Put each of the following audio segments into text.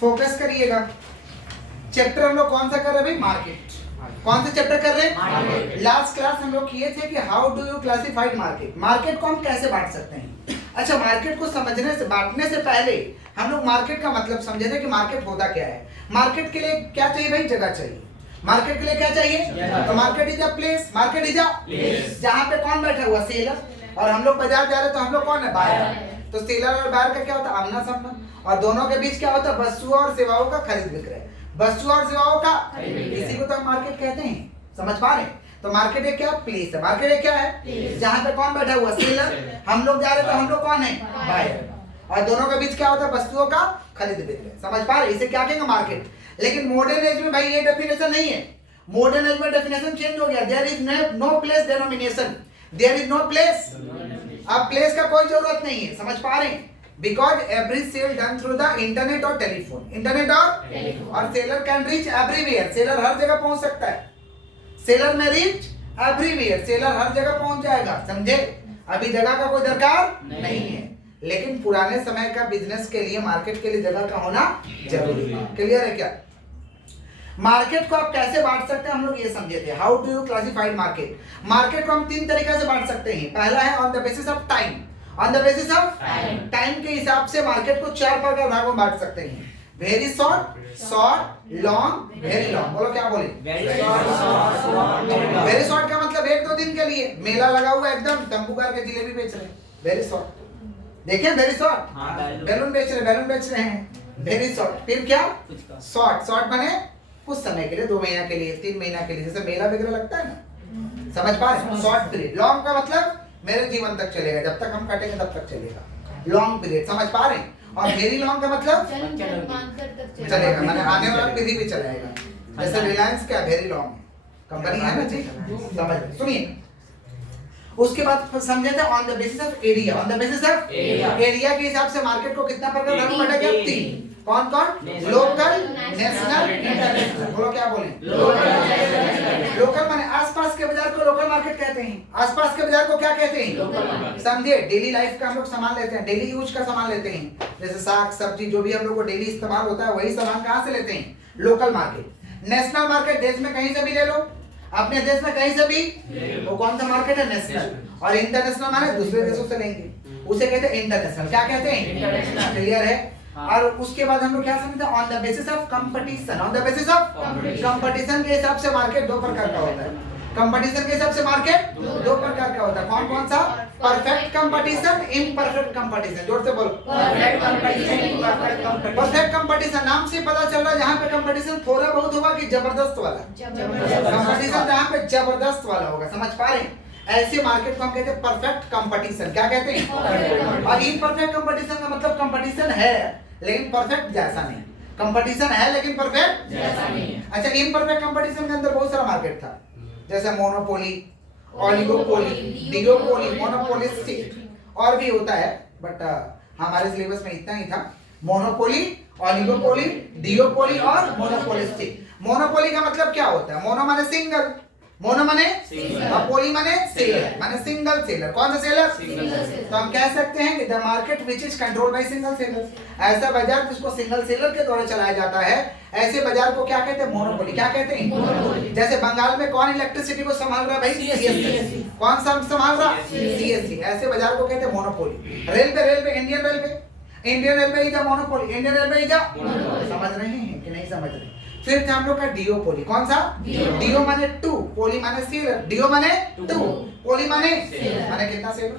Focus करिएगा। Chapter हम लोग कौन सा कर रहे हैं भाई? मार्केट। कौन सा चैप्टर कर रहे हैं? लास्ट क्लास हम लोग किए थे कि how do you classified market. Market को हम कैसे बांट सकते हैं? अच्छा, मार्केट को समझने से, बांटने से पहले हम लोग मार्केट का मतलब समझे थे कि मार्केट होता क्या है। मार्केट के लिए क्या चाहिए भाई? जगह चाहिए। मार्केट के लिए क्या चाहिए? तो market is a place. Market is a place जहाँ पे कौन बैठा हुआ? सेलर। और हम लोग बाजार जा रहे हैं तो हम लोग कौन है? बायर। तो सेलर और बायर का क्या होता है? आमना सामना। और दोनों के बीच क्या होता है? वस्तुओं और सेवाओं का खरीद विक्रय। वस्तु और सेवाओं का, इसी को तो हम मार्केट कहते हैं। समझ पा रहे हैं? तो मार्केट एक क्या? प्लेस है। मार्केट एक क्या है? जहाँ पे कौन बैठा हुआ? सेलर। हम लोग जा रहे हैं तो हम लोग कौन है? बायर। और दोनों के बीच क्या होता है? वस्तुओं का खरीद विक्रय। समझ पा रहे? इसे क्या कहेंगे? मार्केट। लेकिन मॉडर्न एज में भाई ये डेफिनेशन नहीं है। मॉडर्न एज में डेफिनेशन चेंज हो गया। There is no place denomination. There is no place. अब प्लेस का कोई जरूरत नहीं है। समझ पा रहे हैं? Because every sale done through the internet or telephone, internet और seller can reach everywhere, seller हर जगह पहुंच सकता है। seller में reach everywhere, seller हर जगह पहुंच जाएगा। समझे? अभी जगह का कोई दरकार नहीं है, लेकिन पुराने समय का बिजनेस के लिए, मार्केट के लिए जगह का होना जरूरी है। क्लियर है क्या? मार्केट को आप कैसे बांट सकते हैं हम लोग ये समझे थे। How do you classified market. Market को हम तीन तरीके से बांट सकते हैं। पहला है on the basis of time. On the basis of time के हिसाब से मार्केट को चार प्रकार भागों में बांट सकते हैं। Very short, short, long, very long. बोलो क्या बोले? वेरी शॉर्ट का मतलब एक दो दिन के लिए, मेला लगा हुआ एकदम, तंबू करके जिलेबी बेच रहे हैं, वेरी शॉर्ट। देखिए वेरी शॉर्ट, बैलून बेच रहे हैं, वेरी शॉर्ट। फिर क्या? शॉर्ट। शॉर्ट माने कुछ समय के लिए, 2 महीना के लिए, 3 महीना के लिए, जैसे मेला वगैरह लगता है ना। समझ पा रहे? Short period. लॉन्ग का मतलब मेरे जीवन तक चलेगा, जब तक हम कटेंगे तब तक चलेगा, लॉन्ग पीरियड। समझ पा रहे हैं? और वेरी लॉन्ग का मतलब चलेगा, माने आने वाला पीढ़ी भी चलेगा। जैसे रिलायंस क्या वेरी लॉन्ग कंपनी है ना जी। समझ सुनिए। उसके बाद समझे थे on the basis of area. On the basis of area के हिसाब से मार्केट को कितना प्रकार भाग में बांटा गया? 3। कौन कौन? Local, national, international. बोलो क्या बोले? लोकल माने आसपास के बाजार को लोकल मार्केट कहते हैं। आसपास के बाजार को क्या कहते हैं? समझे? डेली लाइफ का हम लोग सामान लेते हैं, डेली यूज का सामान लेते हैं, जैसे साग सब्जी जो भी हम लोग को डेली इस्तेमाल होता है, वही सामान कहाँ से लेते हैं? Local market. नेशनल मार्केट देश में कहीं से भी ले लो, अपने देश में कहीं से भी, वो कौन सा मार्केट है? नेशनल। और इंटरनेशनल माने दूसरे देशों से लेंगे, उसे कहते हैं इंटरनेशनल। क्या कहते हैं? इंटरनेशनल। क्लियर है? और उसके बाद हम लोग क्या समझते हैं? On the basis of competition. On the basis of competition के हिसाब से मार्केट 2 प्रकार का होता है। कंपटीशन के हिसाब से मार्केट 2 प्रकार का होता है। कौन कौन सा? Perfect competition, imperfect competition. जोर से बोलो। Perfect competition, imperfect competition. Perfect competition नाम से पता चल रहा है जहाँ पे कंपटीशन थोड़ा बहुत होगा कि जबरदस्त वाला। कंपटीशन जहाँ पे जबरदस्त वाला होगा। समझ पा रहे हैं? ऐसे मार्केट को हम कहते हैं परफेक्ट कंपटीशन। क्या कहते हैं? और इम्परफेक्ट कंपटीशन का मतलब कंपटीशन है लेकिन परफेक्ट जैसा नहीं। कंपटीशन है लेकिन परफेक्ट जैसा नहीं है। अच्छा, इम्परफेक्ट कंपटीशन के अंदर बहुत सारा मार्केट था, जैसे मोनोपोली, ओलिगोपोली, डिओपोली, मोनोपोलिस्टिक और भी होता है, बट हमारे सिलेबस में इतना ही था। मोनोपोली, ओलिगोपोली, डिओपोली और मोनोपोलिस्टिक। मोनोपोली का मतलब क्या होता है? मोनो माने सिंगल, मोनो माने और पोली माने सेलर, माने सिंगल सेलर। कौन सा सेलर? तो हम कह सकते हैं कि the market which is controlled by single seller. ऐसा बाजार जिसको सिंगल सेलर के द्वारा चलाया जाता है, ऐसे बाजार को क्या कहते हैं? मोनोपोली। क्या कहते हैं? जैसे बंगाल में कौन इलेक्ट्रिसिटी को संभाल रहा है भाई? सीएससी। कौन सा संभाल रहा? सीएससी। ऐसे बाजार को कहते हैं monopoly. Railway, Indian railway is a monopoly. Indian railway is a monopoly. समझ रहे हैं कि नहीं समझ रहे? फिर था हम लोग का डिओपोली। कौन सा? डिओ माने 2, पोली माने सेलर। डिओ माने 2, पोली माने कितना seller?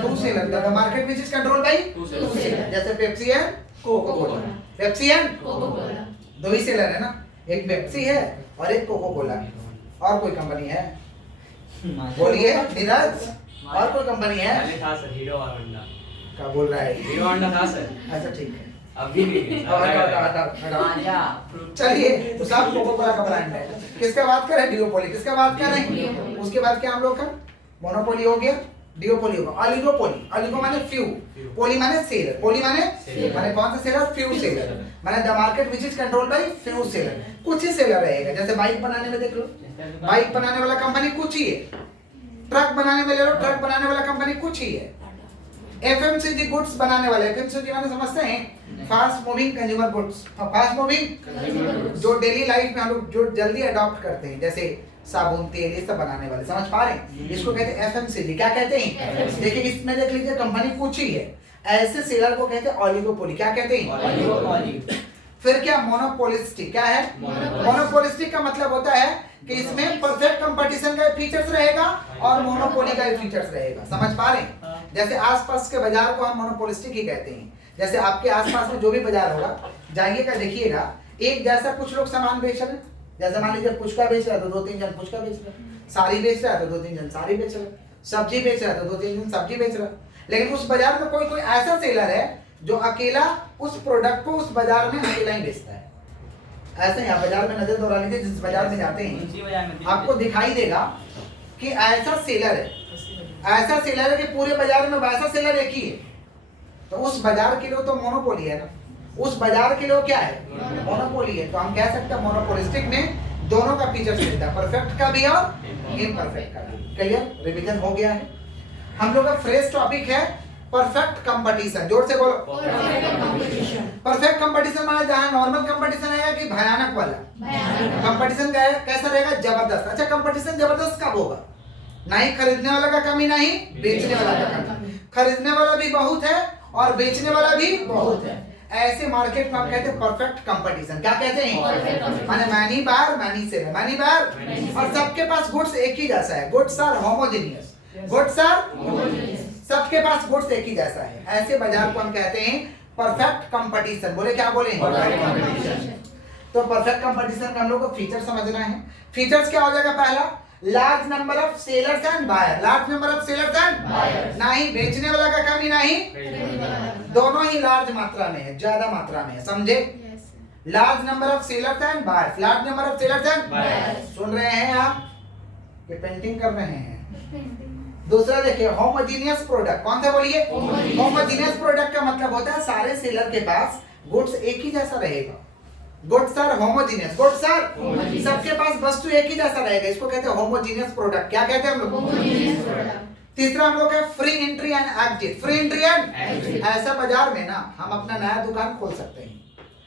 2 seller. The market which is controlled bye 2 seller. जैसे पेप्सी है, कोको कोला। पेप्सी है, कोको कोला, 2 ही सेलर है ना, एक पेप्सी है और एक कोको कोला। और कोई कंपनी है? बोलिए नीरज, और कोई कंपनी है? था सर, हीरो होंडा। क्या बोल रहा है? हीरो होंडा था सर। अच्छा ठीक है, अभी भी चलिए। तो सब कोको कोला का ब्रांड है। किसका बात करें? डिओपोली। किसका बात करें? उसके बाद क्या हम लोग का? मोनोपोली हो गया, डिओपोली होगा, ओलिगोपोली। ओलिगो माने फ्यू, पोली माने सेलर। पोली माने कौन सा सेलर? Few seller. माने the market which is controlled by few seller. कुछ ही सेलर रहेगा। जैसे बाइक बनाने में देख लो, बाइक बनाने वाला कंपनी कुछ ही है। ट्रक बनाने में ले लो, ट्रक बनाने वाला कंपनी कुछ ही है। एफएमसीजी गुड्स बनाने वाले, एफएमसीजी माने समझते हैं fast moving consumer goods, fast moving जो डेली लाइफ में हम लोग जो जल्दी अडॉप्ट करते हैं, जैसे साबुन तेल ये सब बनाने वाले, समझ पा रहे हैं? इसको कहते हैं एफएमसीजी। क्या कहते हैं? देखिए इसमें देख लीजिए कंपनी कुछ ही है, ऐसे सेलर को कहते हैं ऑलिगोपोली। क्या कहते हैं? ऑलिगोपोली। फिर क्या? मोनोपोलिस्टिक। क्या है? मोनोपोलिस्टिक का मतलब होता है कि इसमें परफेक्ट कंपटीशन का फीचर्स रहेगा और मोनोपोली का फीचर्स रहेगा, समझ पा रहे हैं? जैसे आसपास के बाजार को हम मोनोपोलिस्टिक ही कहते हैं। जैसे आपके आसपास में जो भी बाजार होगा, जाइएगा देखिएगा, एक जैसा कुछ लोग सामान बेच रहे हैं। जैसे मान लीजिए पुचका बेच रहा है तो 2-3 जन पुचका बेच रहे हैं, साड़ी बेच रहा है तो 2-3 जन साड़ी बेच रहे हैं, सब्जी बेच रहा है तो 2-3 जन सब्जी बेच रहा है। लेकिन उस बाजार में कोई ऐसा सेलर है जो अकेला उस प्रोडक्ट को उस बाजार में अकेला ही बेचता है। ऐसे यहाँ बाजार में नजर दौड़ा लीजिए, जिस बाजार में जाते हैं आपको दिखाई देगा कि ऐसा सेलर है कि पूरे बाजार में वैसा सेलर एक ही है। तो उस बाजार के लिए तो मोनोपोली है ना, उस बाजार के लिए क्या है? मोनोपोली है। तो हम कह सकते हैं मोनोपोलिस्टिक में दोनों का फीचर्स मिलता है, परफेक्ट का भी और इम्परफेक्ट का भी। क्लियर? रिवीजन हो गया है। हम लोग का फ्रेश टॉपिक है परफेक्ट कंपटीशन। जोर से बोलो, परफेक्ट कंपटीशन माने जहां नॉर्मल कंपटीशन रहेगा कि भयानक वाला कंपटीशन कैसा रहेगा? जबरदस्त। अच्छा, कंपटीशन जबरदस्त कब होगा? ना ही खरीदने वाला का कमी, ना ही बेचने वाला का कमी। खरीदने वाला भी बहुत है और बेचने वाला भी बहुत है। ऐसे मार्केट में हम कहते हैं परफेक्ट कंपटीशन। क्या कहते हैं? माने many buyer many seller, many buyer, और सबके पास गुड्स एक ही जैसा है। Goods are homogeneous, goods are सबके पास गुड्स एक ही जैसा है। ऐसे बाजार को हम कहते हैं परफेक्ट कंपटीशन। बोले क्या बोले? तो परफेक्ट कंपटीशन का हम लोग को फीचर समझना है। फीचर्स क्या हो जाएगा? पहला, large number of sellers and buyer. Large number of sellers and buyer, ना ही बेचने वाला का कमी, ना ही दोनों ही लार्ज मात्रा में है, ज्यादा मात्रा में है, समझे? Large number of sellers and buyers, large number of sellers and buyers. सुन रहे हैं आप कि पेंटिंग कर रहे हैं? दूसरा देखिए, होमोजेनियस प्रोडक्ट। कौन सा बोलिए? होमोजेनियस प्रोडक्ट का मतलब होता है सारे सेलर के पास गुड्स एक ही जैसा रहेगा। Goods are homogeneous, goods are सबके पास वस्तु एक ही जैसा रहेगा। इसको कहते हैं होमोजेनियस प्रोडक्ट। क्या कहते हैं हम लोग? तीसरा हम लोग है free entry and exit. Free entry and, ऐसा बाजार में ना हम अपना नया दुकान खोल सकते हैं,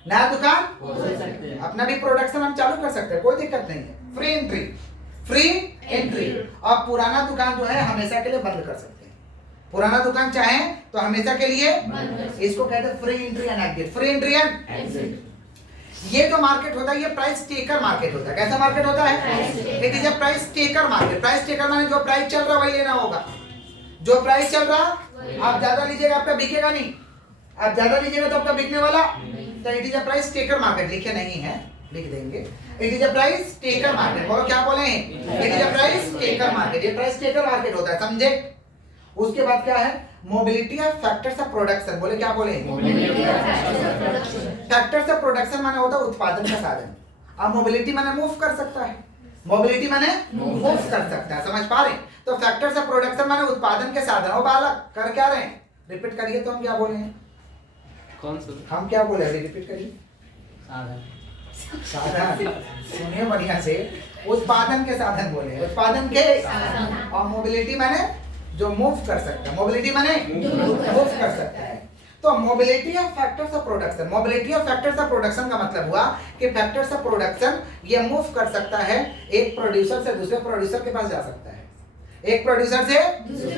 नया दुकान खोल सकते हैं, अपना भी प्रोडक्शन हम चालू कर सकते हैं, कोई दिक्कत नहीं है। Free entry, free entry. और पुराना दुकान जो है हमेशा के लिए बंद कर सकते हैं। पुराना दुकान चाहे तो हमेशा के लिए, इसको कहते हैं free entry and exit. Free entry and exit. ये जो मार्केट होता है ये प्राइस टेकर मार्केट होता है। कैसा मार्केट होता है? It is a price taker market. Price taker माने जो प्राइस चल रहा वही लेना होगा। जो प्राइस चल रहा, आप ज्यादा लीजिएगा आपका बिकेगा नहीं, आप ज्यादा लीजिएगा तो आपका बिकने वाला। तो it is a price taker market. लिखे नहीं है, लिख देंगे। It is a price taker market. बोलो क्या बोले? It is a price taker market. ये प्राइस टेकर मार्केट होता है, समझे? उसके बाद क्या है? Mobility of factors of production. बोले क्या बोले? फैक्टर्स ऑफ प्रोडक्शन माने होता है उत्पादन का साधन। अब मोबिलिटी माने मूव कर सकता है, मोबिलिटी माने मूव कर सकता है, समझ पा रहे? तो फैक्टर्स ऑफ प्रोडक्शन माने उत्पादन के साधन। हो बालक कर क्या रहे हैं? रिपीट करिए तो हम क्या बोले हैं? कौन सा? हम क्या बोले? रिपीट करिए। साधन। सुनिए बढ़िया से, उत्पादन के साधन बोले, उत्पादन के। और मोबिलिटी माने जो मूव कर सकता है, मोबिलिटी माने मूव कर सकता है। तो mobility of factors of production, mobility of factors of production का मतलब हुआ कि फैक्टर्स ऑफ प्रोडक्शन ये मूव कर सकता है, एक प्रोड्यूसर से दूसरे प्रोड्यूसर के पास जा सकता है, एक प्रोड्यूसर से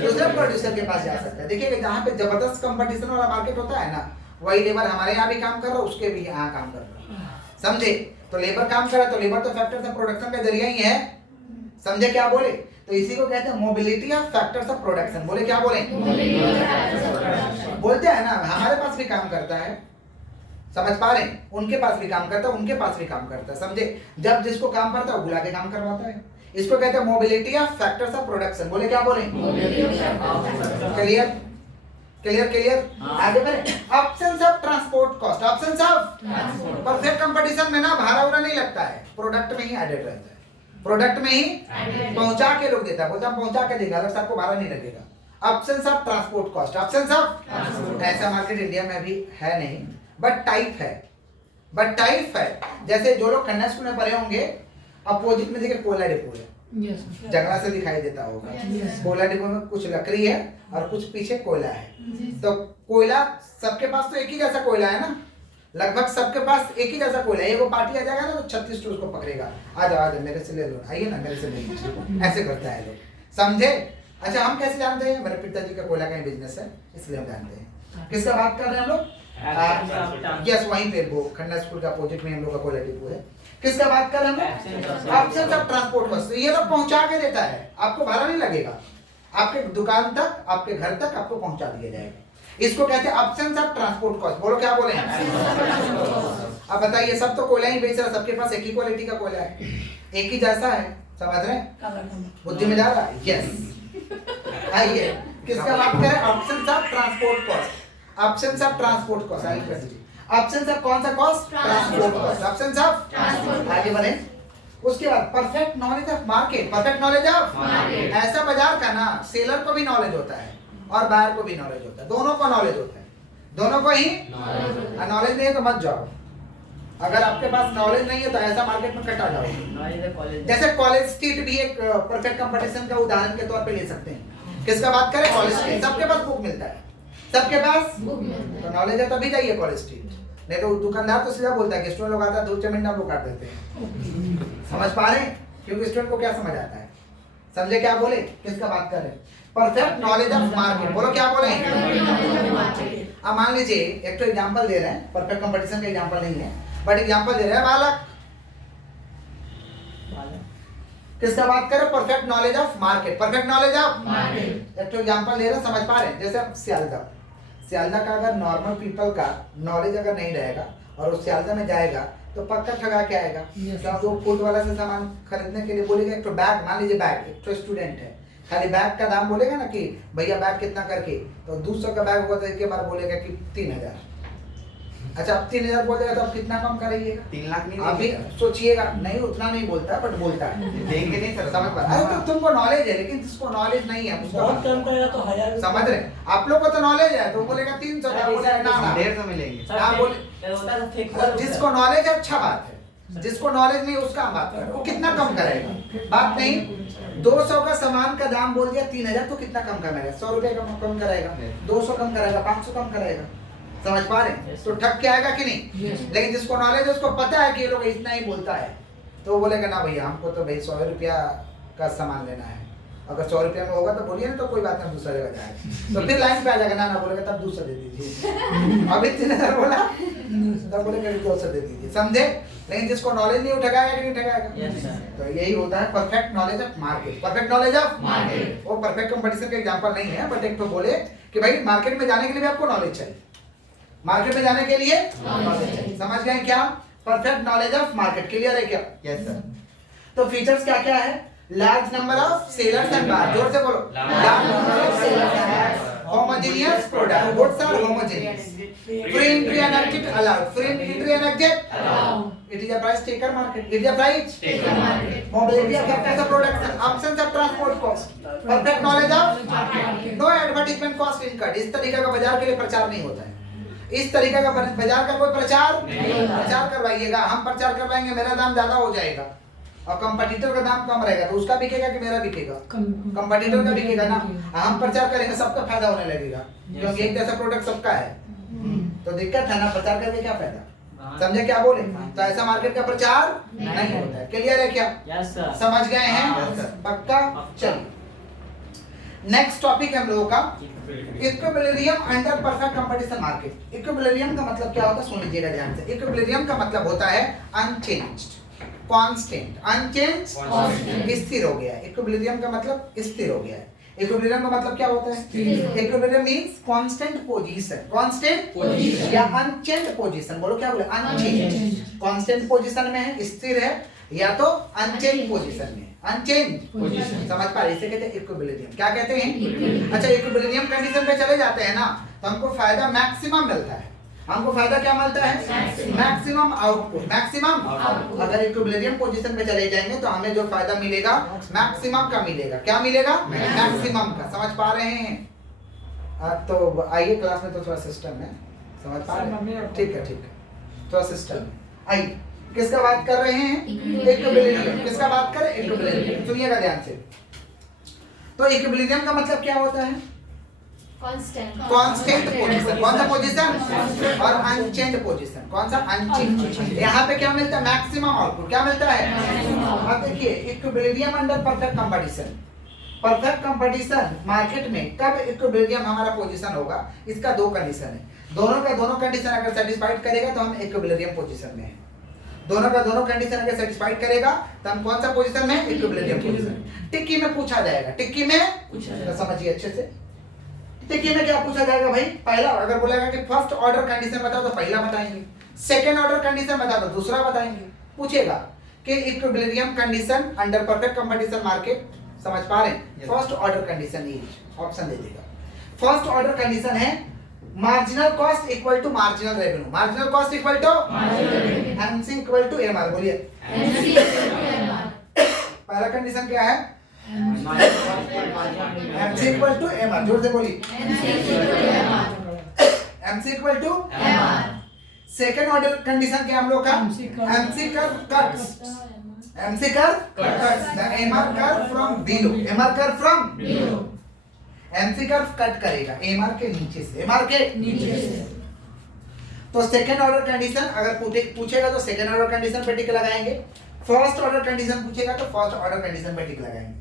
दूसरे प्रोड्यूसर के पास जा सकता है। देखिए जहां पे जबरदस्त कंपटीशन वाला मार्केट होता है ना, वही लेबर हमारे यहाँ भी काम कर रहा है, उसके भी यहाँ काम कर रहा है, समझे? तो लेबर काम कर रहा है तो लेबर तो फैक्टर्स ऑफ प्रोडक्शन का जरिया ही है, समझे क्या बोले? तो इसी को कहते हैं mobility of factors of production. बोले क्या बोले? बोलते हैं ना, हमारे पास भी काम करता है, समझ पा रहे हैं? उनके पास भी काम करता है, उनके पास भी काम करता है, समझे? जब जिसको काम पड़ता है वो बुला के काम करवाता है। इसको कहते हैं mobility of factors of production. बोले क्या बोले? Clear clear clear? आगे बढ़े। Options of transport cost, options of perfect competition में ना भाड़ा उड़ा नहीं लगता है, प्रोडक्ट में ही एडेड रहता है, प्रोडक्ट में ही पहुंचा के लोग देता है, बोलता है पहुंचा के देगा, अलग से आपको भाड़ा नहीं लगेगा। Options of transport cost, options of, ऐसा मार्केट इंडिया में अभी है नहीं, बट टाइप है, बट टाइप है। जैसे जो लोग कन्या स्कूल में पढ़े होंगे, अपोजिट में देखिए कोयला डिपो है, यस सर। जंगला से दिखाई देता होगा। Yes. कोयला डिपो में कुछ लकड़ी है और कुछ पीछे कोयला है। तो कोयला सबके पास तो एक ही जैसा कोयला है ना, लगभग सबके पास एक ही जैसा कोयला है। वो पार्टी आ जाएगा ना तो 36 टू उसको पकड़ेगा, आ जाओ मेरे से ले लो, आइए ना मेरे से ले लीजिए, ऐसे करता है लोग, समझे। अच्छा हम कैसे जानते हैं? मेरे पिताजी का कोयला का ही बिजनेस है इसलिए हम जानते हैं। किसका बात कर रहे हैं हम लोग? यस, वहीं पे वो खन्ना स्कूल का अपोजिट में हम लोग का कोयला डिपो है। किसका बात कर रहे हैं हम लोग? Option of transport cost. ये लोग पहुंचा के देता है, आपको भाड़ा नहीं लगेगा, आपके दुकान तक, आपके घर तक आपको पहुंचा दिया जाएगा। इसको कहते हैं ऑप्शन ऑफ ट्रांसपोर्ट कॉस्ट। बोलो क्या बोले? अब बताइए, सब तो कोयला ही बेच रहा है, सबके पास एक ही क्वालिटी का कोयला है, एक ही जैसा है, समझ रहे हैं? बुद्धि में जा रहा है? यस। आइए किसका बात करें? Option of transport cost. Option of transport cost आइए कर दीजिए। ऑप्शन ऑफ कौन सा cost? Transport cost. Option of आगे बढ़े। उसके बाद perfect knowledge of market. Perfect knowledge of market. ऐसा बाजार का ना सेलर को भी नॉलेज होता है और बायर को भी नॉलेज होता है, दोनों को नॉलेज होता है, दोनों को ही नॉलेज नहीं है तो मत जाओ। अगर आपके पास नॉलेज नहीं है तो ऐसा मार्केट में कटा जाओगे। जैसे कॉलेज स्ट्रीट भी एक परफेक्ट कंपटीशन का उदाहरण के तौर पे ले सकते हैं। किसका बात करें? College street. सबके पास बुक मिलता है, सबके पास तो नॉलेज है तभी जाइए कॉलेज स्ट्रीट, नहीं तो दुकानदार तो सीधा बोलता है कि स्टूडेंट लोग आता है 2 मिनट हम लोग काट देते हैं। समझ पा रहे हैं? क्योंकि स्टूडेंट को क्या समझ आता है, समझे क्या बोले? किसका बात कर रहे हैं? Perfect knowledge of market. बोलो क्या बोले? अब मान लीजिए एक तो एग्जांपल दे रहे हैं, परफेक्ट कंपटीशन का एग्जांपल नहीं है बट एग्जांपल दे रहे हैं। बालक किसका बात करें? Perfect knowledge of market. Perfect knowledge of market एक तो एग्जांपल दे रहे हैं, समझ पा रहे हैं? जैसे सियालदा का अगर नॉर्मल पीपल का नॉलेज अगर नहीं रहेगा और उस सियालदा में जाएगा तो पक्का ठगा के आएगा। क्योंकि वो फूड वाला से सामान खरीदने के लिए बोलेगा, एक तो बैग, मान लीजिए बैग, एक तो स्टूडेंट है, खाली बैग का दाम बोलेगा ना कि भैया बैग कितना करके, तो 200 का बैग होगा तो एक बार बोलेगा कि 3000। अच्छा अब 3000 बोल देगा तो अब कितना कम करिएगा? 3 लाख नहीं अभी सोचिएगा, नहीं उतना नहीं बोलता बट बोलता है, देंगे नहीं सर, समझ पा रहे? अरे तो तुमको नॉलेज है लेकिन जिसको नॉलेज नहीं है उसका बहुत कम करेगा तो 1000 समझ रहे? आप लोग को तो नॉलेज है तो बोलेगा 300 का, बोलेगा ना ना 150 मिलेंगे। ना बोले। जिसको नॉलेज है अच्छा बात है, जिसको नॉलेज नहीं उसका हम बात करें, वो कितना कम करेगा? बात नहीं। 200 का सामान का दाम बोल दिया 3000 तो कितना कम करेगा? 100 रुपए कम करेगा, 200 कम करेगा, 500 कम करेगा, समझ पा रहे? तो ठग के आएगा कि नहीं? लेकिन जिसको नॉलेज है उसको पता है कि ये लोग इतना ही बोलता है तो वो बोलेगा ना भैया हमको तो भाई 100 रुपया का सामान लेना है, अगर 100 रुपया में होगा तो बोलिए ना, तो कोई बात नहीं दूसरा जगह जाएगा, तो फिर लाइन पे आ जाएगा, ना ना बोलेगा तब दूसरा दे दीजिए। अभी 3000 बोला तब बोलेगा 200 दे दीजिए, समझे? लेकिन जिसको नॉलेज नहीं उठाएगा कि नहीं उठाएगा? तो यही होता है perfect knowledge of market. Perfect knowledge of market वो परफेक्ट कंपटीशन का एग्जांपल नहीं है बट एक तो बोले कि भाई मार्केट में जाने के लिए भी आपको नॉलेज चाहिए, मार्केट में जाने के लिए नॉलेज चाहिए, समझ गए क्या? Perfect knowledge of market. Clear है क्या? Yes sir. तो फीचर्स क्या क्या है? Large number of sellers and buyer. जोर से बोलो। Large number of sellers and buyer. Homogeneous product. Goods are homogeneous. Free entry and exit allowed. Free entry and exit allowed. It is a price taker market. It is a price taker market. Mobility of factors of production. Options of transport cost. Perfect knowledge of market. No advertisement cost incurred. इस तरीके का बाजार के लिए प्रचार नहीं होता है। इस तरीके का बाजार का कोई प्रचार नहीं। प्रचार करवाइएगा, हम प्रचार करवाएंगे, मेरा दाम ज्यादा हो जाएगा और कंपटीटर का दाम कम रहेगा तो उसका बिकेगा कि मेरा बिकेगा? कंपटीटर का बिकेगा ना। हम प्रचार करेंगे सबका फायदा होने लगेगा क्योंकि एक जैसा प्रोडक्ट सबका है, तो दिक्कत है ना, प्रचार करके क्या फायदा? समझे क्या बोले? तो ऐसा मार्केट का प्रचार नहीं होता है। क्लियर है क्या? Yes sir. समझ गए हैं? पक्का? चलिए नेक्स्ट टॉपिक है हम लोगों का equilibrium under perfect competition market. Equilibrium का मतलब क्या होता है सुन लीजिएगा ध्यान से। इक्विलिब्रियम का मतलब होता है अनचेंज्ड, कांस्टेंट। अनचेंज्ड स्थिर हो गया। इक्विलिब्रियम का मतलब स्थिर हो गया है। इक्विलिब्रियम का मतलब क्या होता है? Equilibrium means constant position. Constant position या अनचेंज्ड पोजीशन। बोलो क्या बोले? अनचेंज्ड। कांस्टेंट पोजीशन में है, स्थिर है, या तो अनचेंज्ड पोजीशन में। अनचेंज्ड पोजीशन समझ पा रहे? इसे कहते हैं इक्विलिब्रियम। क्या कहते हैं? अच्छा इक्विलिब्रियम कंडीशन पे चले जाते हैं ना तो हमको फायदा मैक्सिमम मिलता है। हमको फायदा क्या मिलता है? Maximum output. मैक्सिमम अगर इक्विलिब्रियम पोजीशन पे चले जाएंगे तो हमें जो फायदा मिलेगा मैक्सिमम का मिलेगा। क्या मिलेगा? मैक्सिमम का। समझ पा रहे हैं? तो आइए क्लास में तो थोड़ा सिस्टम है, समझ पा रहे हैं? ठीक है ठीक है, थोड़ा सिस्टम आइए। किसका बात कर रहे हैं? इक्विलिब्रियम। किसका बात कर रहे हैं? इक्विलिब्रियम। सुनिएगा ध्यान से। तो इक्विलिब्रियम का मतलब क्या होता है? Constant position. कौन सा पोजीशन? और अनचेंज पोजीशन। कौन सा? अनचेंज। यहाँ पे क्या मिलता है? Maximum output. क्या मिलता है? अब देखिए equilibrium under perfect competition. Perfect competition market में कब इक्विलिब्रियम हमारा पोजीशन होगा? इसका दो कंडीशन है। दोनों का दोनों कंडीशन अगर सेटिस्फाइड करेगा तो हम इक्विलिब्रियम पोजीशन में हैं। दोनों का दोनों कंडीशन अगर सेटिस्फाइड करेगा तो हम कौन सा पोजीशन में? Equilibrium position. टिक्की में पूछा जाएगा। टिक्की में तो समझिए अच्छे से। टिक्की में क्या पूछा जाएगा भाई? पहला अगर बोलेगा कि फर्स्ट ऑर्डर कंडीशन बताओ तो पहला बताएंगे, सेकंड ऑर्डर कंडीशन बताओ तो दूसरा बताएंगे। पूछेगा कि equilibrium condition under perfect competition market, समझ पा रहे हैं? फर्स्ट ऑर्डर कंडीशन ये ऑप्शन दे देगा। फर्स्ट ऑर्डर कंडीशन है marginal cost equal to marginal revenue. Marginal cost equal to MC equal to MR. बोलिए पहला कंडीशन क्या है? MC equal to MR. जोर से बोलिए MC equal to MR. Second order condition क्या हम लोग का? MC curve cuts. MC curve cuts the MR curve from below. MR curve from below. MC curve cut करेगा एमआर के नीचे से। एमआर के नीचे से। तो सेकंड ऑर्डर कंडीशन अगर पूछेगा तो सेकंड ऑर्डर कंडीशन पे टिक लगाएंगे। फर्स्ट ऑर्डर कंडीशन पूछेगा तो फर्स्ट ऑर्डर कंडीशन पे टिक लगाएंगे।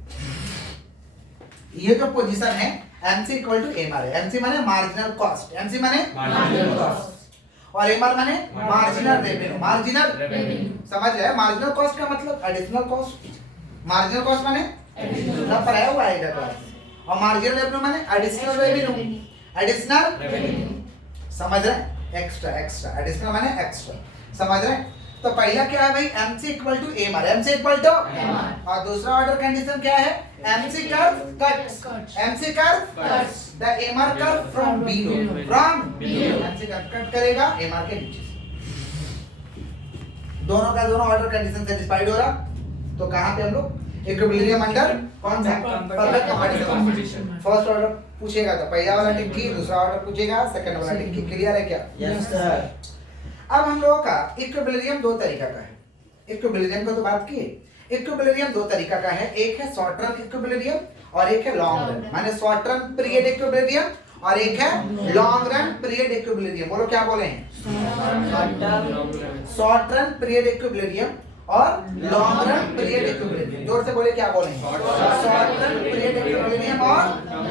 ये जो पोजीशन है एमसी इक्वल टू एमआर है। एमसी माने मार्जिनल कॉस्ट। एमसी माने मार्जिनल कॉस्ट और एमआर माने मार्जिनल रेवेन्यू। मार्जिनल रेवेन्यू समझ रहे हैं? मार्जिनल कॉस्ट का मतलब एडिशनल कॉस्ट। मार्जिनल कॉस्ट माने एडिशनल पढ़ाया हुआ है इधर। और मार्जिनल रेवेन्यू माने एडिशनल रेवेन्यू। एडिशनल रेवेन्यू समझ रहे हैं? एक्स्ट्रा। एक्स्ट्रा एडिशनल माने एक्स्ट्रा। समझ रहे हैं? तो पहला क्या है भाई? MC equal to MR. MC equal to MR. और दूसरा ऑर्डर कंडीशन क्या है? MC curve cuts. MC curve cuts the MR curve from below. From below MC curve cut करेगा एमआर के नीचे से। दोनों का दोनों ऑर्डर कंडीशन सेटिस्फाइड हो रहा तो कहां पे हम लोग? इक्विलिब्रियम अंडर कौन सा? Perfect competition. फर्स्ट ऑर्डर पूछेगा तो पहला वाला टिक्की, दूसरा ऑर्डर पूछेगा सेकंड वाला टिक्की। क्लियर है क्या? Yes sir. अब हम लोगों का इक्विलिब्रियम दो तरीका का है। इक्विलिब्रियम को तो बात की। इक्विलिब्रियम दो तरीका का है। एक है शॉर्ट रन इक्विलिब्रियम और एक है लॉन्ग रन। माने शॉर्ट रन पीरियड इक्विलिब्रियम और एक है लॉन्ग रन पीरियड इक्विलिब्रियम। बोलो क्या बोले हैं? शॉर्ट रन पीरियड इक्विलिब्रियम और लॉन्ग रन पीरियड इक्विलिब्रियम। जोर से बोले क्या बोले हैं? शॉर्ट रन पीरियड इक्विलिब्रियम और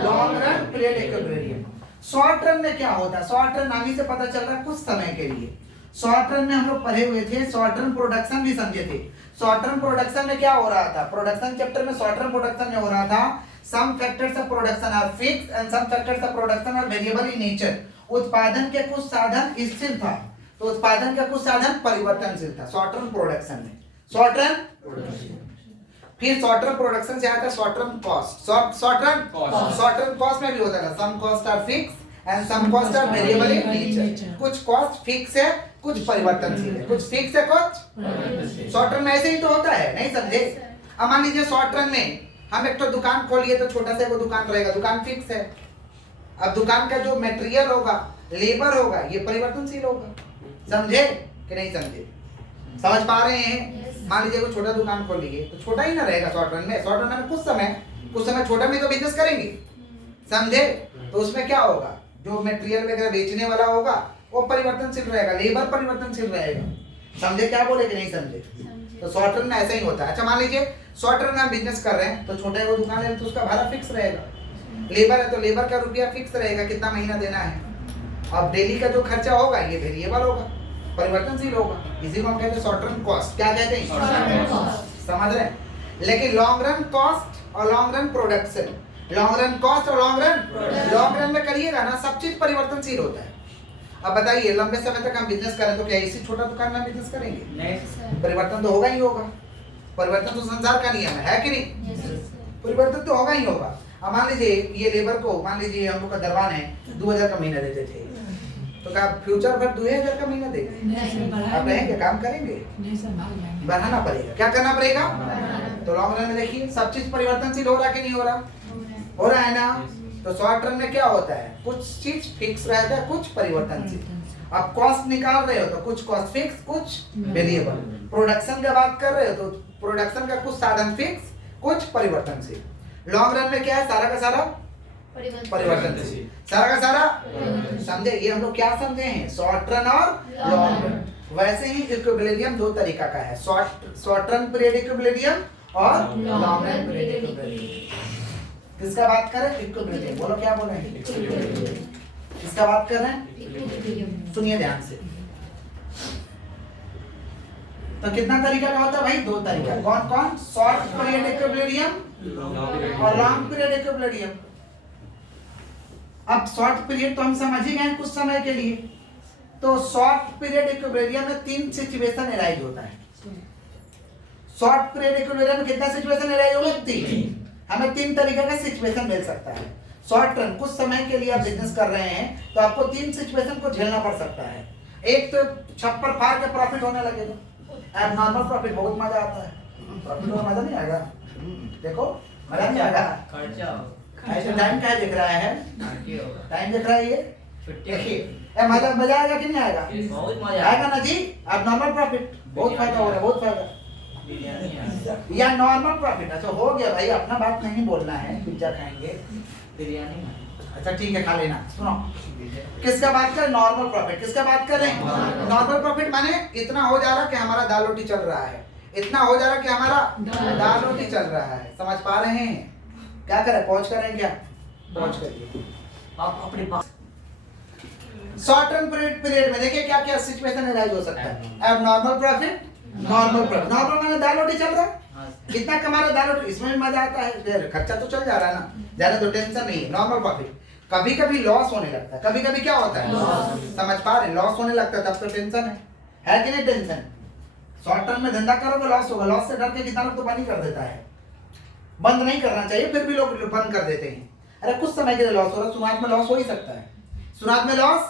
long run period equilibrium. Short run में क्या होता है? शॉर्ट रन नाम ही से पता चल रहा है कुछ समय के लिए। शॉर्ट रन में हम लोग पढ़े हुए थे, शॉर्ट रन प्रोडक्शन भी समझे थे। शॉर्ट रन प्रोडक्शन में क्या हो रहा था? प्रोडक्शन चैप्टर में शॉर्ट रन प्रोडक्शन में हो रहा था some factors of production are fixed and some factors of production are variable in nature. उत्पादन के कुछ साधन स्थिर था तो उत्पादन का कुछ साधन परिवर्तनशील था शॉर्ट रन प्रोडक्शन में। शॉर्ट रन फिर शॉर्ट रन प्रोडक्शन से आता है short run cost. Short run cost में भी होता है some cost are fixed and some cost are variable in nature. कुछ कॉस्ट फिक्स है, कुछ परिवर्तनशील है। कुछ फिक्स है, कुछ शॉर्ट रन में ऐसे ही तो होता है, नहीं समझे? अब मान लीजिए शॉर्ट रन में हम एक तो दुकान खोलिए तो छोटा सा वो दुकान रहेगा, दुकान फिक्स है। अब दुकान का जो मटेरियल होगा, लेबर होगा, ये परिवर्तनशील होगा। समझे कि नहीं समझे? समझ पा रहे हैं? मान लीजिए कोई छोटा दुकान खोल लीजिए तो छोटा ही ना रहेगा शॉर्ट रन में। शॉर्ट रन में कुछ समय छोटा में तो बिजनेस करेंगे। समझे? तो उसमें क्या होगा? जो मटेरियल वगैरह बेचने वाला होगा वो परिवर्तनशील रहेगा, लेबर परिवर्तनशील रहेगा। समझे क्या बोले कि नहीं समझे? तो शॉर्ट रन में ऐसा ही होता है। अच्छा मान लीजिए शॉर्ट रन में हम बिजनेस कर रहे हैं तो छोटा वो दुकान है तो उसका भाड़ा फिक्स रहेगा। लेबर है तो लेबर का रुपया फिक्स रहेगा, कितना महीना देना है। अब डेली का जो खर्चा होगा ये वेरिएबल होगा, परिवर्तनशील होगा। इसी को हम कहते हैं शॉर्ट रन कॉस्ट। क्या कहते हैं? समझ रहे हैं? लेकिन लॉन्ग रन कॉस्ट और long run production, long run cost और लॉन्ग रन में करिएगा ना सब चीज परिवर्तनशील होता है। अब बताइए लंबे समय तक हम बिजनेस करें तो क्या इसी छोटा दुकान में बिजनेस करेंगे? नहीं। परिवर्तन तो होगा ही होगा। परिवर्तन तो संसार का नियम है कि नहीं? परिवर्तन तो होगा ही होगा। अब मान लीजिए ये लेबर को, मान लीजिए हम लोग का दरबान है 2000 का महीना देते थे तो क्या फ्यूचर भर 2000 का महीना देंगे? अब रहेंगे, काम करेंगे? बढ़ाना पड़ेगा। क्या करना पड़ेगा? तो लॉन्ग रन में देखिए सब चीज परिवर्तनशील हो रहा है कि नहीं हो रहा? हो रहा है ना? तो शॉर्ट रन में क्या होता है, कुछ चीज फिक्स रहता है, कुछ परिवर्तनशील। अब कॉस्ट निकाल रहे हो तो कुछ कॉस्ट फिक्स, कुछ वेरिएबल। प्रोडक्शन की बात कर रहे हो तो प्रोडक्शन का कुछ साधन फिक्स, कुछ परिवर्तनशील। लॉन्ग रन में क्या है, सारा का सारा परिवर्तनशील, सारा का सारा। समझे, ये हम लोग क्या समझे हैं, शॉर्ट रन और लॉन्ग रन। वैसे ही इक्विलिब्रियम दो तरीका का है, शॉर्ट रन पीरियड इक्विलिब्रियम और लॉन्ग रन पीरियड इक्विलिब्रियम। किसका बात कर रहे हैं, इक्विलिब्रियम। बोलो क्या बोल रहे हैं, किसका बात कर रहे हैं, सुनिए ध्यान से। तो कितना तरीका का होता है भाई, दो तरीका। कौन कौन, शॉर्ट पीरियड इक्विलिब्रियम और लॉन्ग पीरियड इक्विलिब्रियम। अब शॉर्ट पीरियड तो हम समझ ही गए कुछ समय के लिए। तो शॉर्ट पीरियड इक्विलिब्रियम में तीन सिचुएशन अराइज होता है। शॉर्ट पीरियड इक्विलिब्रियम में कितना सिचुएशन अराइज होगा, तीन। हमें तीन तरीके का सिचुएशन मिल सकता है। शॉर्ट रन, कुछ समय के लिए आप बिजनेस कर रहे हैं तो आपको तीन सिचुएशन को झेलना पड़ सकता है। एक तो छप्पर फाड़ के प्रॉफिट होने लगेगा, अब नॉर्मल प्रॉफिट, बहुत मजा आता है। प्रॉफिट में मजा नहीं आएगा, देखो मजा नहीं आएगा। ऐसे टाइम क्या देख रहा है, टाइम देख रहा है ये, देखिए मजा आएगा कि नहीं आएगा, बहुत मजा आएगा ना जी। अब नॉर्मल प्रॉफिट, बहुत फायदा हो रहा है, बहुत फायदा। या नॉर्मल प्रॉफिट, अच्छा हो गया भाई, अपना बात नहीं बोलना है, पिज्जा खाएंगे, बिरयानी। अच्छा ठीक है खा लेना। सुनो, किसका बात कर, नॉर्मल प्रॉफिट। किसका बात कर रहे हैं, नॉर्मल प्रॉफिट। माने इतना हो जा रहा कि हमारा दाल रोटी चल रहा है, इतना हो जा रहा कि हमारा दाल रोटी चल रहा है। समझ पा रहे हैं, क्या करें, पहुंच करें क्या, पहुंच करिए आप अपने पास। शॉर्ट टर्म पीरियड में देखिए क्या क्या सिचुएशन अराइज हो सकता है। अब normal profit, normal profit, normal माने दाल रोटी चल रहा है, कितना कमा रहा है दाल रोटी, इसमें भी मजा आता है, फिर खर्चा तो चल जा रहा है ना, ज्यादा तो टेंशन नहीं है। नॉर्मल प्रॉफिट, कभी कभी लॉस होने लगता है, कभी कभी क्या होता है, समझ पा रहे हैं, लॉस होने लगता है, तब तो टेंशन है कि नहीं टेंशन। शॉर्ट टर्म में धंधा करोगे लॉस होगा, लॉस से डर के कितना लोग तो बंद ही कर देता है, बंद नहीं करना चाहिए, फिर भी लोग बंद कर देते हैं। अरे कुछ समय के लिए लॉस हो रहा है, शुरुआत में लॉस हो ही सकता है, शुरुआत में लॉस,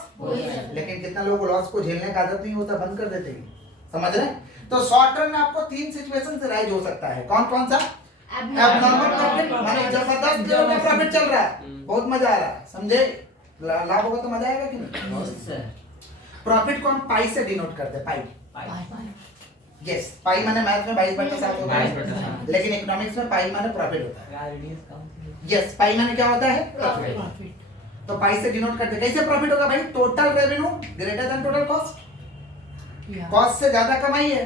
लेकिन कितना लोगों को लॉस को झेलने का आदत नहीं होता, बंद कर देते हैं। समझ रहे हैं, तो शॉर्ट टर्म में आपको तीन सिचुएशन से राइज हो सकता है। कौन कौन सा, एबनॉर्मल प्रॉफिट, माने जबरदस्त लेवल में प्रॉफिट चल रहा है, बहुत मजा आ रहा है, समझे, लाभ होगा तो मजा आएगा कि नहीं। प्रॉफिट को हम पाई से डिनोट करते हैं, पाई। यस, पाई माने मैथ में 22/7 होता है, लेकिन इकोनॉमिक्स में पाई माने प्रॉफिट होता है। यस, पाई माने क्या होता है, प्रॉफिट। तो पाई से डिनोट करते हैं। कैसे प्रॉफिट होगा भाई, total revenue greater than total cost. Cost से ज्यादा कमाई है,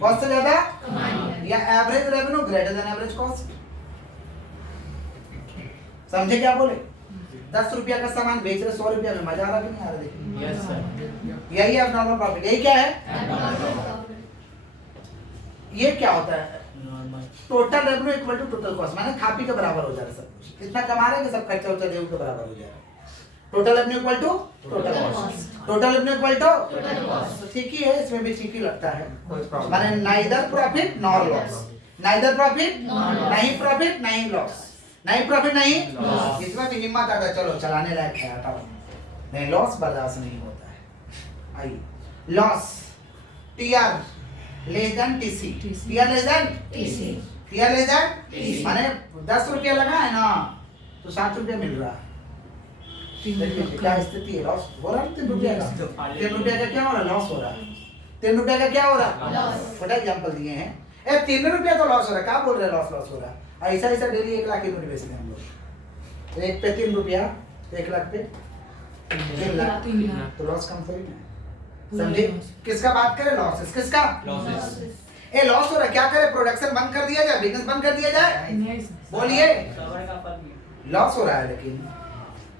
कॉस्ट से ज्यादा कमाई, या average revenue greater than average cost. समझे क्या बोले, 10 रुपया का सामान बेच रहे 100 रुपया में, मजा आ रहा कि नहीं आ रहा, देखिए। यस सर, यही है नॉर्मल प्रॉफिट। यही क्या है, ये क्या होता है, total revenue equal to total cost, माने खा पी के बराबर हो जा रहा है, सब कुछ कितना कमा रहे हैं सब खर्चा उर्चा देव के बराबर हो जा रहा है। Total revenue equal to total cost, total revenue equal to total cost. ठीक ही है, इसमें भी ठीक ही लगता है, माने neither profit nor loss, neither profit नहीं प्रॉफिट नहीं लॉस, नहीं प्रॉफिट नहीं लॉस। इसमें भी हिम्मत आता है, चलो चलाने लायक है, हटाओ, नहीं लॉस बर्दाश्त नहीं होता है। आइए, loss, TR less than TC, TR less than TC, TR less than TC, माने 10 रुपया लगा है ना तो 7 रुपया मिल रहा है। देखिए क्या स्थिति है, लॉस हो रहा है 3 रुपया का, 3 रुपया का क्या हो रहा है, लॉस हो रहा है, 3 रुपया का क्या हो रहा है, लॉस। छोटा एग्जांपल दिए हैं, 3 रुपया तो लॉस हो रहा है, क्या बोल रहे हैं, लॉस हो रहा है। ऐसा ऐसा डेली 1 लाख की नोट बेचते हैं हम लोग, 1 पे 3 रुपया, 1 लाख पे 3 लाख, तो लॉस कम थोड़ी ना, समझे। किसका बात करें, लॉसेस, किसका, लॉसेस। ए लॉस हो रहा है, क्या करें, प्रोडक्शन बंद कर दिया जाए, बिजनेस बंद कर दिया जाए, बोलिए, लॉस हो रहा है, लेकिन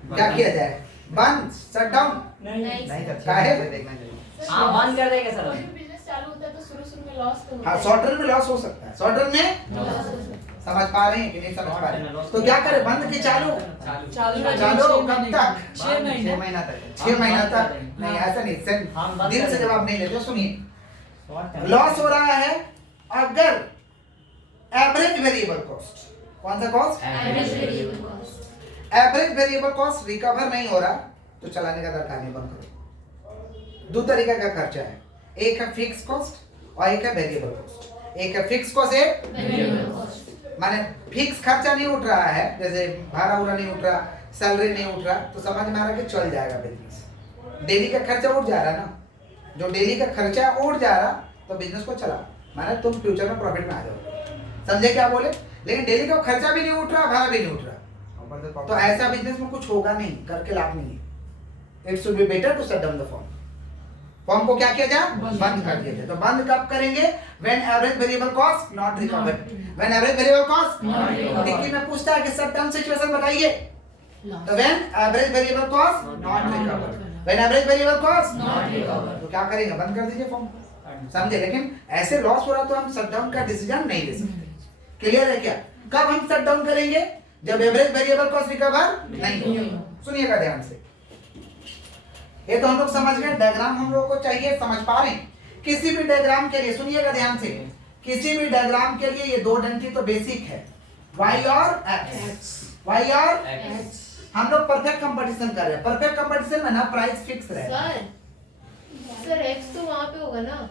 क्या किया जाए, बंद, शट डाउन नहीं करता है, देखना चाहिए। हां बंद कर देंगे सर, बिजनेस चालू होता है तो शुरू में लॉस तो होता हाँ, है। शॉर्ट रन में लॉस हो सकता है, शॉर्ट रन में समझ पा रहे हैं कि नहीं समझ पा रहे हैं, तो क्या करें, बंद की चालू कब तक, 6 महीना तक, 6 महीना तक नहीं, ऐसा नहीं, दिल से जवाब नहीं लेते। सुनिए, लॉस हो रहा है अगर एवरेज वेरिएबल कॉस्ट, कौन सा cost, average variable cost, average variable cost recover नहीं हो रहा तो चलाने का दरकार नहीं, बंद करो। दो तरीका का खर्चा है, एक है फिक्स कॉस्ट और एक है वेरिएबल कॉस्ट। एक है फिक्स कॉस्ट, एक वेरिएबल कॉस्ट, माने फिक्स खर्चा नहीं उठ रहा है, जैसे भाड़ा उड़ा नहीं उठ रहा, सैलरी नहीं उठ रहा, तो समझ में आ रहा है कि चल जाएगा बिजनेस। डेली का खर्चा उठ जा रहा है ना, जो डेली का खर्चा उठ जा रहा तो बिजनेस को चला, माना तुम फ्यूचर में प्रॉफिट में आ जाओ। समझे क्या बोले? लेकिन डेली का खर्चा भी नहीं उठ रहा, भाड़ा भी नहीं उठ रहा, तो ऐसा बिजनेस में कुछ होगा नहीं, करके लाभ नहीं है। It should be better to shut down the firm. Firm को क्या किया जाए? बंद कर दिया जाए। तो बंद कब करेंगे? When average variable cost not recovered. When average variable cost degree में पूछता है कि शट डाउन सिचुएशन बताइए, तो when average variable cost not recovered. When average variable cost not recovered, तो क्या करेंगे? बंद कर दीजिए फर्म को। समझे? लेकिन ऐसे लॉस हो रहा तो हम शट डाउन का डिसीजन नहीं ले सकते। क्लियर है क्या? कब हम शट डाउन करेंगे? जब एवरेज वेरिएबल कॉस्ट रिकवर नहीं होगा। सुनिएगा ध्यान से, ये तो हम लोग समझ गए। डायग्राम हम लोगों को चाहिए, समझ पा रहे हैं? किसी भी डायग्राम के लिए सुनिएगा ध्यान से, किसी भी डायग्राम के लिए ये दो डंडी तो बेसिक है, y और x। y और x हम लोग परफेक्ट कंपटीशन कर रहे हैं। परफेक्ट कंपटीशन में ना प्राइस फिक्स रहेगा। सर x तो वहां पे होगा ना।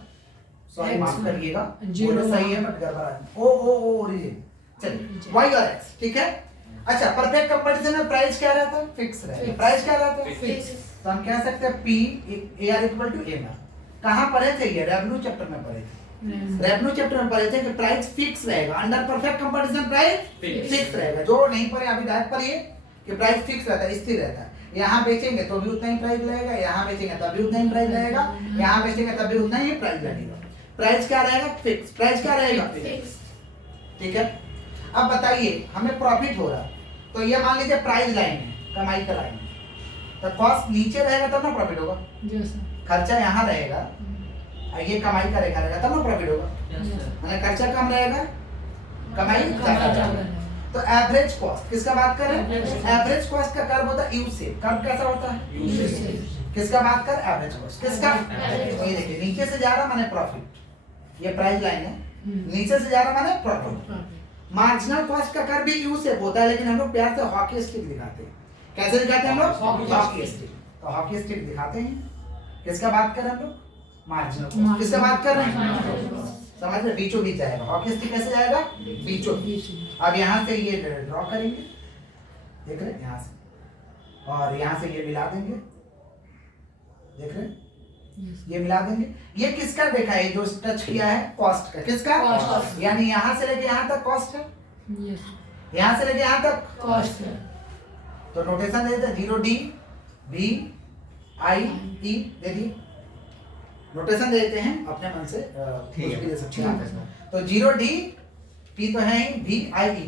सॉरी माफ करिएगा, बोलो सही है बट गड़बड़ा है। ओ ओरिजिन। चलिए y और x, ठीक है। अच्छा, परफेक्ट कंपटीशन में प्राइस क्या रहता है? फिक्स रहता है। प्राइस क्या रहता है? फिक्स। तो हम कह सकते हैं P AR equal to MR। कहाँ पढ़े थे ये? रेवेन्यू चैप्टर में पढ़े थे। रेवेन्यू चैप्टर में पढ़े थे कि प्राइस फिक्स रहेगा। Under perfect competition price fix रहेगा। जो नहीं पढ़े अभी डायरेक्ट पढ़िए कि प्राइस फिक्स रहता है, स्थिर रहता है। यहाँ बेचेंगे तो भी उतना ही प्राइस लगेगा, यहाँ बेचेंगे तब भी उतना ही प्राइस लगेगा, यहाँ बेचेंगे तब भी उतना ही प्राइस लगेगा। प्राइस क्या रहेगा? फिक्स। प्राइस क्या रहेगा? फिक्स। ठीक है। अब बताइए, हमें प्रॉफिट हो रहा, तो ये मान लीजिए प्राइस लाइन है, कमाई का लाइन है, तो कॉस्ट नीचे रहेगा तब ना प्रॉफिट होगा। खर्चा यहाँ रहेगा और ये कमाई का रेखा रहेगा तब ना प्रॉफिट होगा। मैंने खर्चा कम रहेगा, कमाई ज्यादा। तो एवरेज कॉस्ट किसका बात कर रहे हैं? एवरेज कॉस्ट का कर्व होता है यू शेप। कर्व कैसा होता है? U shape. किसका बात कर? Average cost. किसका? ये देखिए, नीचे से जा रहा माने प्रॉफिट, ये प्राइस लाइन है, नीचे से जा रहा माने प्रॉफिट। मार्जिनल कॉस्ट का कर्व भी यू शेप होता है, लेकिन हम लोग प्यार से हॉकी स्टिक दिखाते हैं। कैसे दिखाते हैं हम लोग? Hockey stick. तो हॉकी स्टिक दिखाते हैं। किसका बात कर रहे हैं हम लोग? Marginal cost. किसका बात कर रहे हैं? समझ रहे? बीचों बीच जाएगा हॉकी स्टिक। कैसे जाएगा? बीचों बीच। अब यहाँ से ये ड्रॉ करेंगे, देख रहे हैं, यहाँ से, और यहाँ से ये मिला देंगे, देख रहे हैं, ये मिला देंगे। ये किसका देखा है? जो टच किया है कॉस्ट का। किसका? यानी यहाँ से लेके यहाँ तक कॉस्ट है, यहाँ से लेके यहाँ तक कॉस्ट है। तो नोटेशन दे देते हैं 0D V I E दे दी। नोटेशन दे देते हैं अपने मन से, ठीक है, दे सकते हैं। तो 0D P तो है ही, V I E,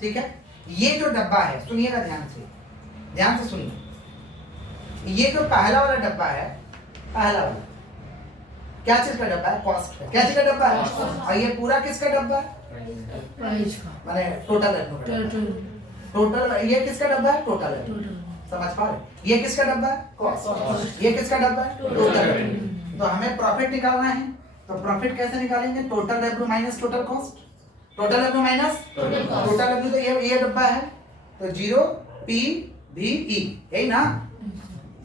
ठीक है। ये जो डब्बा है, सुनिएगा ध्यान से सुनिए। ये जो पहला वाला डब्बा है, पहला वाला क्या चीज का डब्बा है? कॉस्ट का। क्या चीज का डब्बा है? और ये पूरा किसका डब्बा है? प्राइस का। माने टोटल रेवेन्यू। टोटल ये किसका डब्बा है? Total revenue. समझ पा रहे? ये किसका डब्बा है? कॉस्ट। ये किसका डब्बा है? Total revenue. तो हमें प्रॉफिट निकालना है, तो प्रॉफिट कैसे निकालेंगे? Total revenue minus total cost. Total revenue minus total revenue, तो ये डब्बा है, तो 0PVE, यही ना?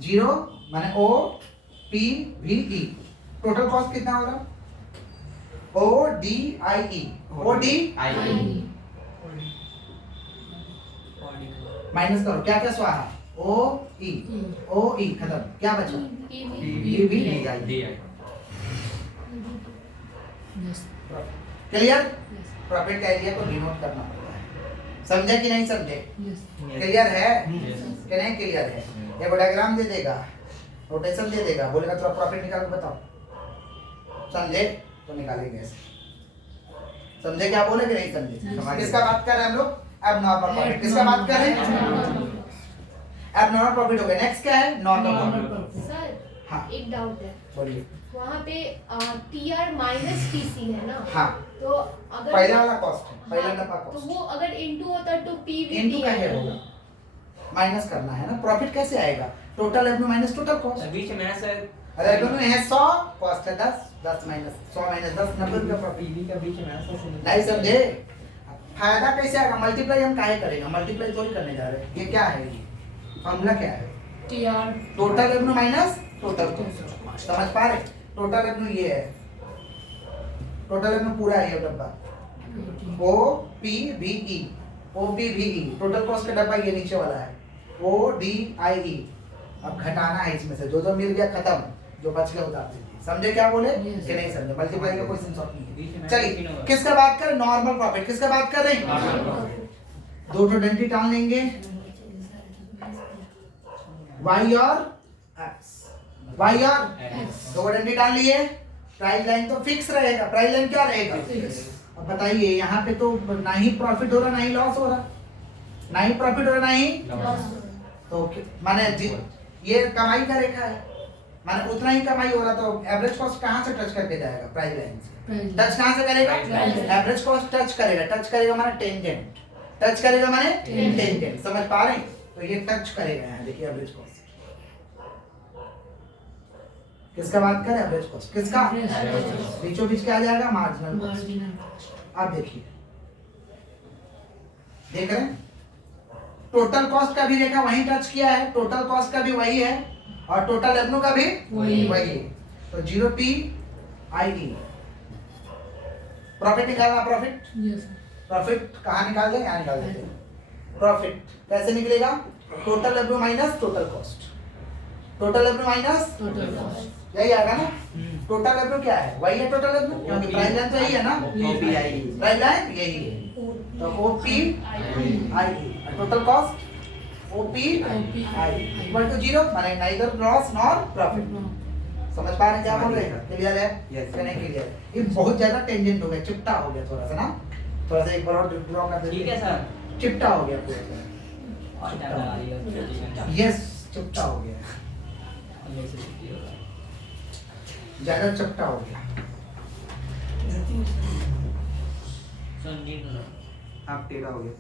0 माने OPVE। टोटल कॉस्ट कितना हो रहा? ODIE। माइनस करो, क्या क्या स्वाहा? OE खत्म, क्या बचा? PVDI। क्लियर? प्रॉफिट का एरिया को डिनोट करना पड़ता है। समझे कि नहीं समझे? क्लियर है कि नहीं? क्लियर है। एक डायग्राम दे देगा, रोटेशन दे देगा, बोलेगा थोड़ा प्रॉफिट निकाल के बताओ। समझे तो निकालेंगे ऐसे। समझे क्या बोले कि नहीं समझे? किसका बात कर रहे हैं हम लोग? Abnormal profit. किसका बात कर रहे हैं? एबनॉर्मल प्रॉफिट हो गया। नेक्स्ट क्या है? Normal profit. सर हाँ, एक डाउट है, बोलिए। वहाँ पे TR माइनस TC है ना? हाँ, तो अगर पहला वाला कॉस्ट है, पहला डब्बा तो कॉस्ट। वो अगर इनटू होता तो PVD इनटू कैसे होगा? माइनस करना है ना। प्रॉफिट कैसे आएगा? Total revenue minus total cost. बीच में है सर, रेवेन्यू है 100, कॉस्ट है 10, 10 माइनस 100 माइनस 10, 90 रुपया प्रॉफिट। पीवी का बीच में है सर। नहीं समझे? फायदा कैसे आएगा? मल्टीप्लाई हम काहे करेंगे? मल्टीप्लाई थोड़ी करने जा रहे हैं। ये क्या है? ये फॉर्मूला क्या है? TR total revenue minus total cost. समझ पा रहे? टोटल रेवेन्यू ये है, टोटल रेवेन्यू पूरा है ये डब्बा, OPVE। टोटल कॉस्ट का डब्बा ये नीचे वाला है, ODIE। अब घटाना है इसमें से, जो मिल गया खत्म, जो बच गया उतार दीजिए। समझे क्या बोले कि नहीं समझे? मल्टीप्लाई का कोई सेंस ऑफ नहीं है। चलिए किसका बात करें? Normal profit. किसका बात कर रहे हैं? दो तो डंडी टाल लेंगे, y और x, y और दो डंडी टाल लिए, प्राइस लाइन तो फिक्स रहेगा। प्राइस लाइन क्या रहेगा? अब बताइए, यहाँ पे तो ना ही प्रॉफिट हो रहा ना ही लॉस हो रहा, ना ही प्रॉफिट हो रहा ना ही तो माने ये कमाई का रेखा है, माने उतना ही कमाई हो रहा, तो एवरेज कॉस्ट कहाँ से टच करके जाएगा? प्राइस लाइन से। टच कहाँ से करेगा? एवरेज कॉस्ट टच करेगा। टच करेगा माने टेंजेंट, टच करेगा माने टेंजेंट। समझ पा रहे हैं? तो ये टच करेगा यहाँ, देखिए एवरेज कॉस्ट। किसका बात करें? Average cost. किसका? बीचों बीच क्या आ जाएगा? Marginal cost. अब देखिए, देख रहे हैं, टोटल कॉस्ट का भी रेखा वहीं टच किया है, टोटल कॉस्ट का भी वही है और टोटल रेवेन्यू का भी वही है। तो 0PIE प्रॉफिट निकालना। प्रॉफिट प्रॉफिट कहाँ निकाल दें? यहाँ निकाल देते हैं। प्रॉफिट कैसे निकलेगा? Total revenue minus total cost, total revenue minus total cost, यही आएगा ना। टोटल रेवेन्यू क्या है? वही है टोटल रेवेन्यू, क्योंकि प्राइस लाइन तो यही है ना, प्राइस लाइन यही है। तो OPIE total cost OPIE equal to 0, माने नाइदर लॉस नॉर प्रॉफिट। समझ पा रहे हैं क्या बोल रहे हैं? क्लियर है? यस नहीं क्लियर? ये बहुत ज्यादा टेंजेंट हो गया, चिपटा हो गया थोड़ा सा ना, थोड़ा सा एक बार और ड्रॉ कर देते हैं। ठीक है सर, चिपटा हो गया पूरा, यस चिपटा हो गया, ज्यादा चिपटा हो गया। आप टेढ़ा हो गया।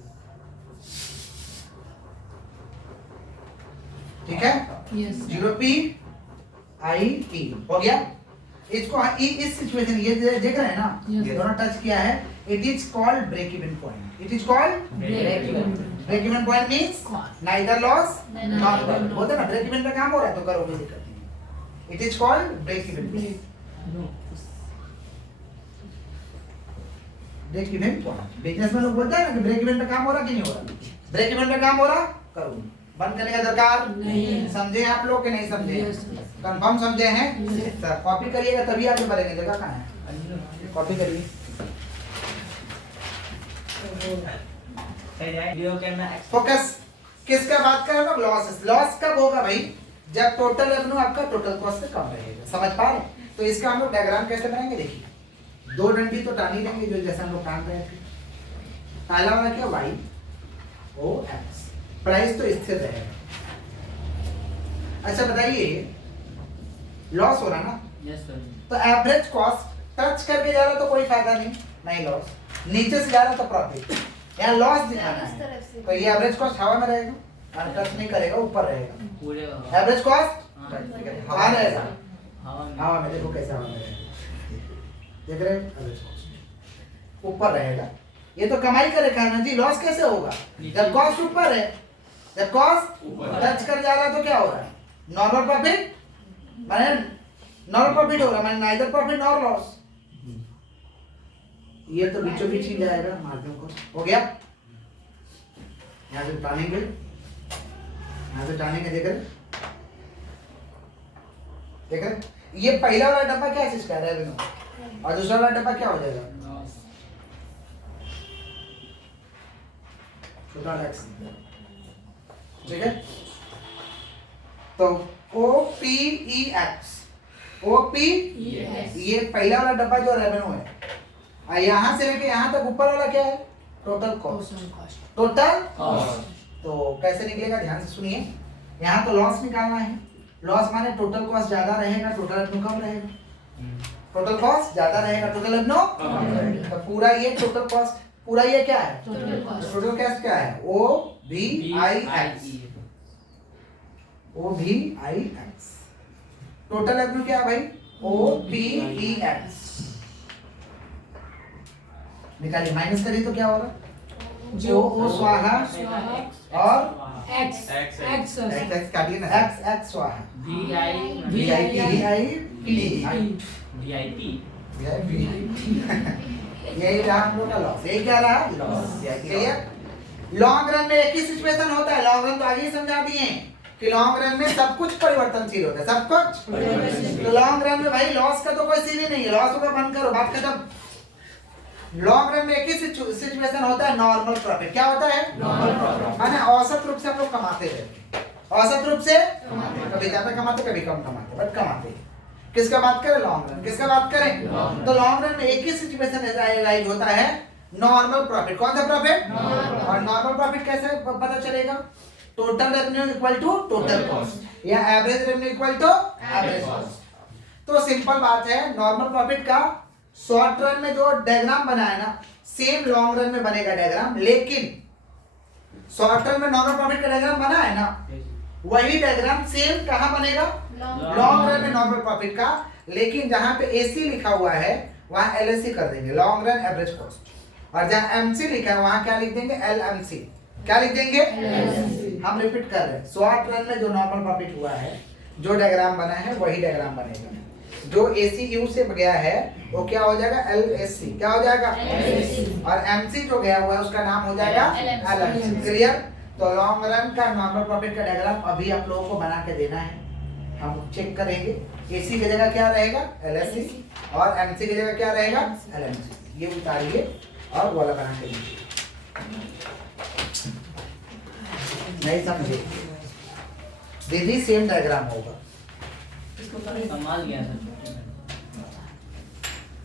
ठीक है? 0PIE हो गया। इसको इस सिचुएशन, ये देख रहे हैं ना, दोनों टच किया है। It is called break even point. It is called break even point means neither loss not profit. बोलते हैं ना ब्रेक इवन पे काम हो रहा है तो करो, कोई दिक्कत नहीं। It is called break even point. Break even point business में लोग बोलते हैं ना कि ब्रेक इवन पे काम हो रहा कि नहीं हो रहा। ब्रेक इवन पे काम हो रहा, करो, बंद करने का दरकार नहीं। समझे आप लोग कि नहीं समझे? कंफर्म समझे हैं? सर कॉपी करिएगा तभी आगे बढ़ेंगे। जगह कहाँ है? कॉपी करिए। फोकस। किसका बात कर रहे हो? लॉस। लॉस कब होगा भाई? जब टोटल रेवेन्यू आपका टोटल कॉस्ट से कम रहेगा। समझ पा रहे हैं? तो इसका हम लोग डायग्राम कैसे बनाएंगे? देखिए, दो डंडी तो टान ही देंगे, जो जैसे हम लोग टान रहे थे। पहला वाला क्या? YOX, प्राइस तो स्थिर रहेगा। अच्छा बताइए, लॉस हो रहा ना? Yes sir. तो एवरेज कॉस्ट टच करके जा रहा तो कोई फायदा नहीं, नहीं लॉस। नीचे से जा रहा तो प्रॉफिट, यहाँ लॉस दिखाना है। तो ये एवरेज कॉस्ट हवा में रहेगा, टच नहीं करेगा, ऊपर रहेगा। पूरे एवरेज कॉस्ट हवा रहेगा, हवा हवा में। देखो कैसे हवा में रहेगा, देख रहे हैं? एवरेज कॉस्ट ऊपर रहेगा। ये तो कमाई का रेखा है ना जी, लॉस कैसे होगा? जब कॉस्ट ऊपर है, जब कॉस्ट टच कर जा रहा है तो क्या हो रहा है? नॉर्मल प्रॉफिट, माने नॉर्मल प्रॉफिट हो रहा है, माने नाइदर प्रॉफिट नॉर लॉस। ये तो बीचों बीच ही जाएगा, मार्जिन को हो गया। यहाँ से टानेंगे, यहाँ से टानेंगे, देख रहे, देख रहे? ये पहला वाला डब्बा क्या चीज का रेवेन्यू, और दूसरा वाला डब्बा क्या हो जाएगा? ठीक है? तो OPEX, ये पहला वाला डब्बा जो रेवेन्यू है, यहाँ से लेके यहाँ तक ऊपर वाला क्या है? Total cost. टोटल कॉस्ट तो कैसे निकलेगा? ध्यान से सुनिए। यहाँ तो लॉस निकालना है। लॉस माने टोटल कॉस्ट ज्यादा रहेगा, टोटल रेवेन्यू कम रहेगा। टोटल कॉस्ट ज्यादा रहेगा, टोटल रेवेन्यू। तो पूरा ये टोटल कॉस्ट, पूरा ये क्या है? टोटल कॉस्ट क्या है? OVIX। OVIX। टोटल रेवेन्यू क्या है भाई? OPEX। निकालिए, माइनस करिए तो क्या होगा? O स्वाहा और X काटिए ना, X स्वाहा, यही रहा हम लोग का लॉस। यही क्या रहा? लॉस। क्लियर? लॉन्ग रन में एक ही सिचुएशन होता है, लॉन्ग रन तो आगे ही समझा दिए कि लॉन्ग रन में सब कुछ परिवर्तनशील होता है, सब कुछ। तो लॉन्ग रन में भाई लॉस का तो कोई सीन ही नहीं है, लॉस होगा बंद करो, बात खत्म। लॉन्ग रन में एक ही सिचुएशन होता है, नॉर्मल प्रॉफिट। क्या होता है? Normal profit. माने औसत रूप से हम लोग कमाते रहते हैं, औसत रूप से कभी ज्यादा कमाते कभी कम कमाते, बट कमाते हैं। किसका बात करें? Long run. किसका बात करें? तो लॉन्ग रन में एक ही सिचुएशन राइज होता है, नॉर्मल प्रॉफिट। कौन सा प्रॉफिट? और नॉर्मल प्रॉफिट कैसे पता चलेगा? Total revenue equal to total cost या average revenue equal to average cost. तो सिंपल बात है, नॉर्मल प्रॉफिट का शॉर्ट रन में जो डायग्राम बना है ना, सेम लॉन्ग रन में बनेगा डायग्राम, लेकिन शॉर्ट रन में नॉर्मल प्रॉफिट का डायग्राम बना है ना, वही डायग्राम सेम कहां बनेगा? लॉन्ग रन में नॉर्मल प्रॉफिट का, लेकिन जहां पे एसी लिखा हुआ है वहां एलएसी कर देंगे, लॉन्ग रन एवरेज कॉस्ट। और जहां एमसी लिखा है वहां क्या लिख देंगे? एलएमसी। क्या लिख देंगे? हम रिपीट कर रहे हैं, शॉर्ट रन में जो नॉर्मल प्रॉफिट हुआ है, जो डायग्राम बना है वही डायग्राम बनेगा। जो एसी यू से गया है वो क्या हो जाएगा? एलएससी। क्या हो जाएगा? एलएससी। और एमसी जो गया हुआ है उसका नाम हो जाएगा एलएमसी। क्लियर? तो लॉन्ग रन का नॉर्मल प्रॉफिट का डायग्राम अभी आप लोगों को बना के देना है, हम चेक करेंगे। एसी की जगह क्या रहेगा? एलएससी, और एमसी की जगह क्या रहेगा? एलएमसी। ये उतारिए और वाला बना के दीजिए। नहीं समझे? दीदी सेम डायग्राम होगा। कमाल गया सर।